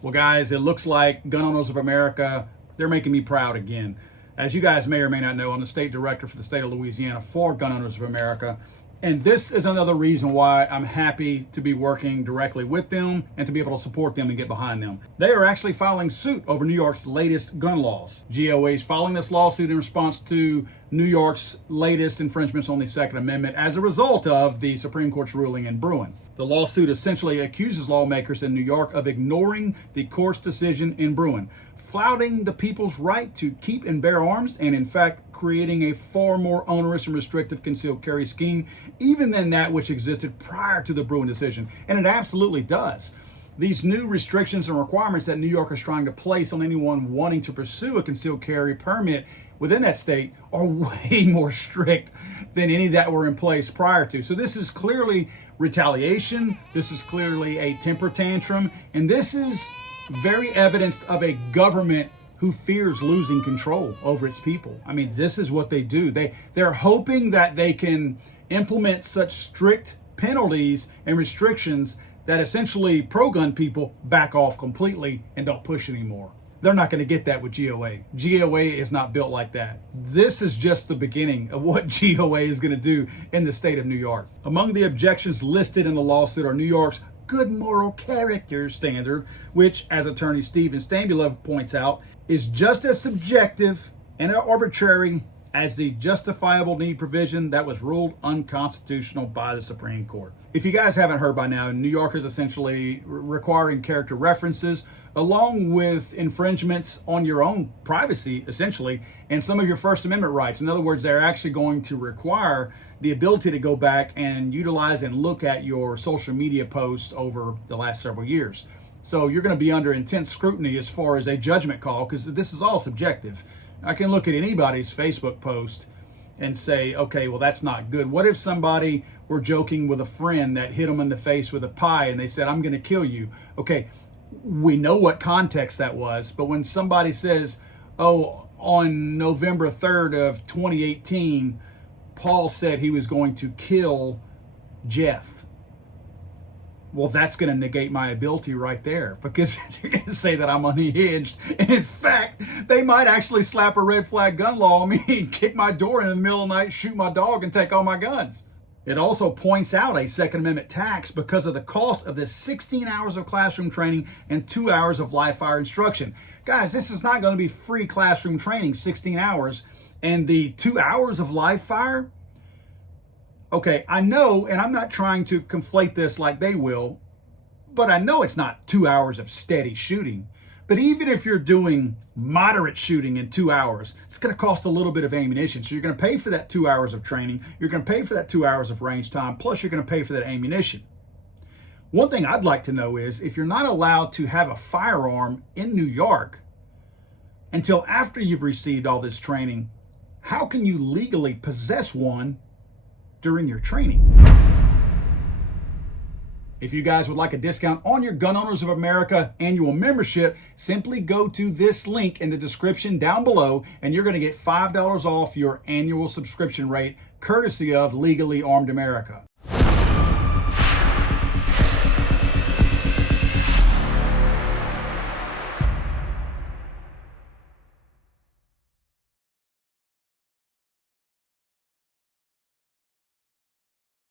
Well, guys, it looks like Gun Owners of America, they're making me proud again. As you guys may or may not know, I'm the state director for the state of Louisiana for Gun Owners of America. And this is another reason why I'm happy to be working directly with them and to be able to support them and get behind them. They are actually filing suit over New York's latest gun laws. GOA is filing this lawsuit in response to New York's latest infringements on the Second Amendment as a result of the Supreme Court's ruling in Bruen. The lawsuit essentially accuses lawmakers in New York of ignoring the court's decision in Bruen, flouting the people's right to keep and bear arms, and in fact creating a far more onerous and restrictive concealed carry scheme even than that which existed prior to the Bruen decision. And it absolutely does. These new restrictions and requirements that New York is trying to place on anyone wanting to pursue a concealed carry permit within that state are way more strict than any that were in place prior to. So this is clearly retaliation. This is clearly a temper tantrum. And this is very evidence of a government who fears losing control over its people. I mean, this is what they do. They're hoping that they can implement such strict penalties and restrictions that essentially pro-gun people back off completely and don't push anymore. They're not going to get that with GOA. GOA is not built like that. This is just the beginning of what GOA is going to do in the state of New York. Among the objections listed in the lawsuit are New York's good moral character standard, which, as attorney Steven Stambula points out, is just as subjective and arbitrary as the justifiable need provision that was ruled unconstitutional by the Supreme Court. If you guys haven't heard by now, New York is essentially requiring character references along with infringements on your own privacy, essentially, and some of your First Amendment rights. In other words, they're actually going to require the ability to go back and utilize and look at your social media posts over the last several years. So you're going to be under intense scrutiny as far as a judgment call, because this is all subjective. I can look at anybody's Facebook post and say, okay, well, that's not good. What if somebody were joking with a friend that hit them in the face with a pie and they said, I'm going to kill you? Okay, we know what context that was, but when somebody says, oh, on November 3rd of 2018, Paul said he was going to kill Jeff. Well, that's going to negate my ability right there, because you're going to say that I'm unhinged. And in fact, they might actually slap a red flag gun law on me, kick my door in the middle of the night, shoot my dog, and take all my guns. It also points out a Second Amendment tax because of the cost of this 16 hours of classroom training and 2 hours of live fire instruction. Guys, this is not going to be free classroom training, 16 hours, and the 2 hours of live fire. Okay, I know, and I'm not trying to conflate this like they will, but I know it's not 2 hours of steady shooting. But even if you're doing moderate shooting in 2 hours, it's going to cost a little bit of ammunition. So you're going to pay for that 2 hours of training. You're going to pay for that 2 hours of range time, plus you're going to pay for that ammunition. One thing I'd like to know is, if you're not allowed to have a firearm in New York until after you've received all this training, how can you legally possess one during your training? If you guys would like a discount on your Gun Owners of America annual membership, simply go to this link in the description down below and you're going to get $5 off your annual subscription rate, courtesy of Legally Armed America.